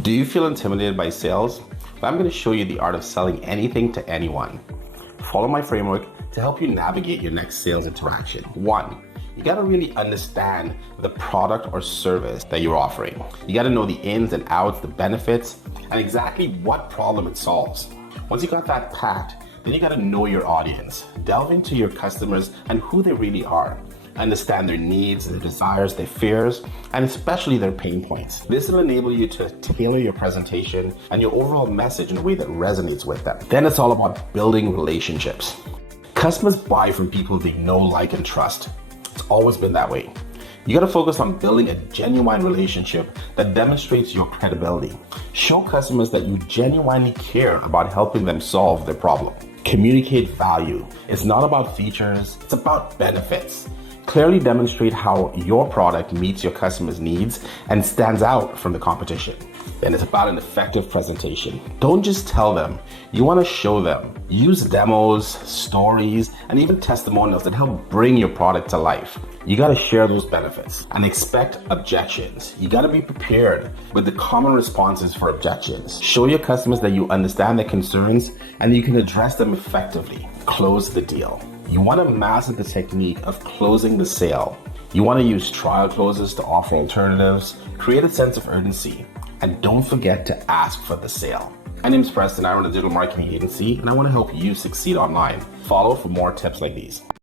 Do you feel intimidated by sales? Well, I'm going to show you the art of selling anything to anyone. Follow my framework to help you navigate your next sales interaction. 1. You got to really understand the product or service that you're offering. You got to know the ins and outs, the benefits, and exactly what problem it solves. Once you got that packed, then you got to know your audience. Delve into your customers and who they really are. Understand their needs, their desires, their fears, and especially their pain points. This will enable you to tailor your presentation and your overall message in a way that resonates with them. Then it's all about building relationships. Customers buy from people they know, like, and trust. It's always been that way. You gotta focus on building a genuine relationship that demonstrates your credibility. Show customers that you genuinely care about helping them solve their problem. Communicate value. It's not about features, it's about benefits. Clearly demonstrate how your product meets your customers' needs and stands out from the competition. Then it's about an effective presentation. Don't just tell them, you want to show them. Use demos, stories, and even testimonials that help bring your product to life. You got to share those benefits and expect objections. You got to be prepared with the common responses for objections. Show your customers that you understand their concerns and you can address them effectively. Close the deal. You want to master the technique of closing the sale. You want to use trial closes to offer alternatives, create a sense of urgency, and don't forget to ask for the sale. My name is Preston. I run a digital marketing agency, and I want to help you succeed online. Follow for more tips like these.